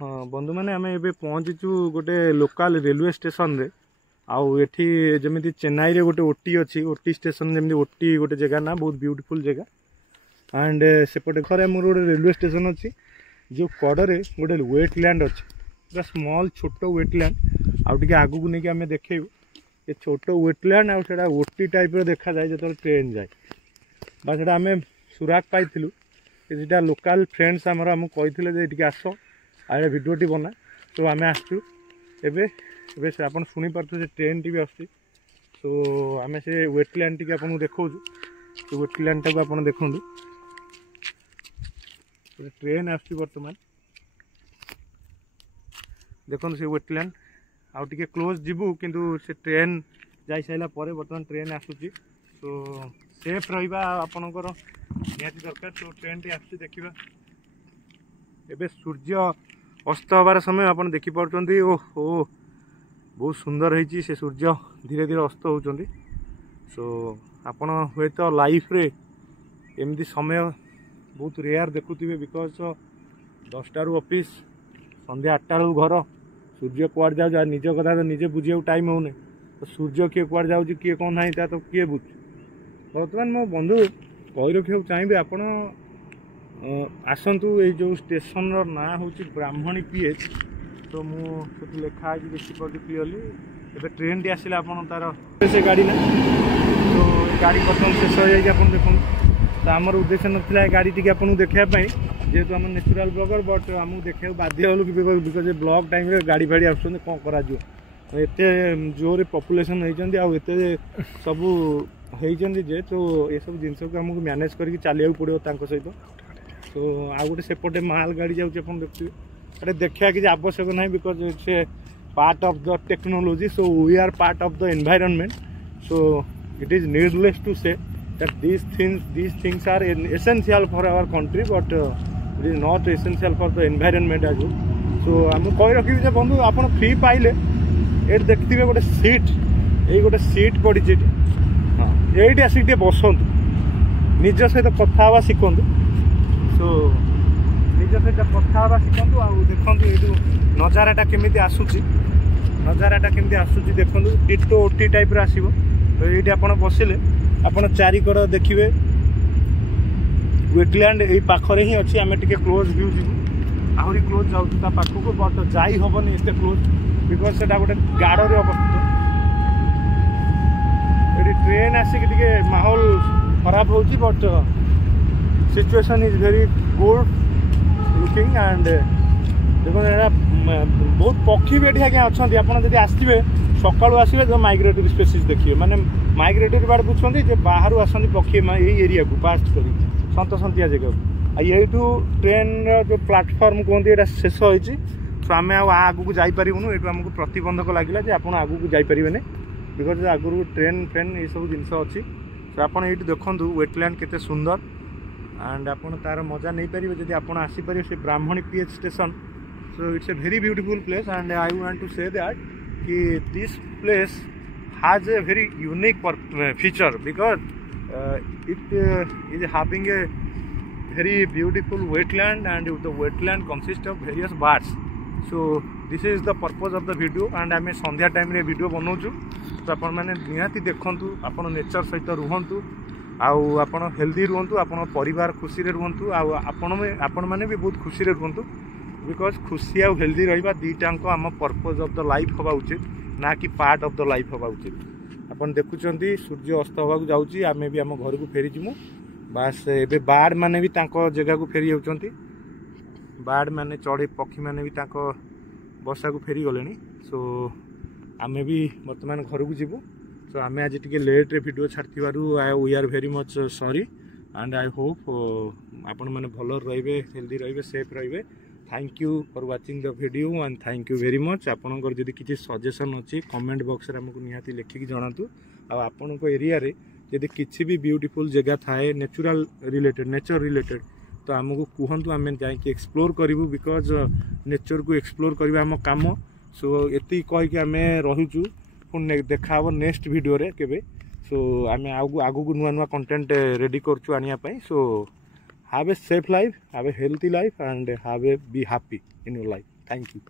हाँ बंधु मैंने आम ए पहुँचीचु गोटे लोकल रेलवे स्टेशन रे आउ एठी जमी चेन्नई रे गोटे ओटी अच्छी ओटी स्टेशन जमी ओटी गोटे जगह ना बहुत ब्यूटीफुल जगह एंड सेपटे घर मोर गोटे रेलवे स्टेशन अच्छी जो कड़े गोटे वेटलैंड अच्छी पूरा स्मॉल छोट वेटलैंड आउ टे आगू को लेकिन आम देखू ये छोट वेटलैंड आउ से ओटी टाइप देखा जाए जो ट्रेन जाए बस से आम सुराग पाइलु किसी लोकल फ्रेंड्स आमर आमको कही आस आए भिडियोटी बना तो आम आसचु एबे से आप शुणी पार्थ से ट्रेन टी भी आस आम से वेटलैंड टी आपको देखा तो वेटलैंड टाक आप देखूँ ट्रेन आस बर्तमान देखो से वेटलैंड आउ टे क्लोज जीवु किंतु से ट्रेन जाई साइला परे बर्तमान ट्रेन आसूची तो सेफ रहिबा आपनकर निहाती दरकार तो ट्रेन टी आसूची देखिबा एबे सूर्य अस्त हबार समय आप देखी पार्टी ओहो बहुत सुंदर होती से सूर्य धीरे धीरे अस्त होती सो आपण हुए तो लाइफ रे एमती समय बहुत रेयर देखुवे बिकज 10टा ऑफिस संध्या 8टा घर सूर्य कुआड़ जाऊ निज कथा तो निजे बुझे टाइम होने तो सूर्य किए कुआड़ जाऊँ किए कौन ना ता तो किए बुझ बर्तमान मो बंधु कही रखा चाहिए आपण आसतु ये जो स्टेशन ना हूँ ब्राह्मणी पीएच तो मुझे लिखा देखिए क्लीयरली एवं ट्रेन टी आसला तार से गाड़ी ना तो गाड़ी कटन शेष हो जाए आप देखो तो आमर उद्देश्य नाला गाड़ी टी आपको देखापी जेहेतु आम नेचुराल ब्लॉगर बट आमको देखा बाध्य हलु बिकज ब्लॉग टाइम गाड़ी फाड़ी आस कौन करते जोर पपुलेसन होते सबू होती तो ये सब जिनस को आमको मैनेज करके चलिया पड़ो सहित तो आउ गोटे सेपटे माल गाड़ी जाऊँच देखिए अरे देखा कि आवश्यक ना because it's a part of the technology so we are part of the environment so it is needless to say that these things are essential for our country but it is not essential for the environment as well so हम कही रखी बंधु आप free पाइले ये देखते गोटे seat ये गोटे सीट पड़ी हाँ ये आसिक बसतु निज सहित कथा शिखु सो निज सहित कथा शिखु आ देखु ये नजाराटा केमी आसूची नजाराटा केमी आसूची देखो टिटो ओटी टाइप आसो तो ये आप बसिले आपड़ चारिकड़ देखिए वेटलैंड यही पाखरे ही अच्छी आम टे क्लोज व्यू जीव आहरी क्लोज जाऊँ पाखक बट जाई हेनी एत क्लोज बिकज से गोटे गाड़े अवस्थित ये ट्रेन आसिक माहौल खराब हो but situation is very good looking and देखो बहुत पक्षी भी ये अच्छा आपड़ आसवे सकालू आसवे जो माइग्रेटरी स्पेसीज देखिए माने माइग्रेटरी बार्ड बुझे जो बाहर आसती पक्षी यही एरिया को पास कर सतसंतिया जगह यू ट्रेन जो प्लाटफर्म कहते हैं शेष होती तो आम आगू जापरूँ ये आमको प्रतिबंधक लगे जे आप आगू जापरें बिकज आगुरी ट्रेन फ्रेन ये सब जिनस अच्छी तो आप ये देखूँ वेटलैंड केते सुंदर एंड आप तार मजा नहीं पारे जब आप आसीपर से Brahmani PH station so it's a very beautiful place and I want to say that कि this place has a very unique feature because it is having a very beautiful wetland and the wetland consists of various birds so this is the purpose of the video and आम संध्या time रे video बनाऊँ तो आपण मैंने निहाती देखंतु आपण nature सहित रुहंतु आउ आपण हेल्दी रुहंतु आपण परिवार खुशी रे रुहंतु आउ आपण मैंने भी बहुत खुशी रे रुहंतु बिकज खुशी आउ हेल्दी रहिबा दीटांको आम पर्पज ऑफ द लाइफ हवा उचित ना कि पार्ट ऑफ द लाइफ हवा उचित आपन देखुचंती सूर्य अस्त हवा जाऊँगी आम भी आम घर को फेरी जीमु बास एबे बार्ड माने भी तांको जगह को फेरी जाउछंती बार्ड माने चढ़े पक्षी माने भी तांको बसा को फेरी गलेनी सो आम भी वर्तमान घर को जीवु सो आम आज टिके लेट रे वीडियो छाड़थिबारु we are very much sorry and I hope आपण माने भल रहिबे हेल्दी रहिबे सेफ रहिबे thank you for watching the video and thank you very much आपनकर जदि किसी सजेशन अच्छी कमेंट बॉक्स रे हमको निहाती लिखिकी जणातु आ आपन को एरिया रे जदि किसी भी ब्यूटीफुल जगह थाए नेचुरल रिलेटेड नेचर रिलेटेड तो आमको कहतु आम जाकि एक्सप्लोर करूँ बिकज नेचर को एक्सप्लोर करवा आम काम सो ये कहीकि आम रुचु पुणी देखा नेक्स्ट वीडियो रे केबे सो आम आगू नुआ नुआ कंटेंट रेडी करछु आनिया पई सो have a safe life, have a healthy life, and be happy in your life. Thank you.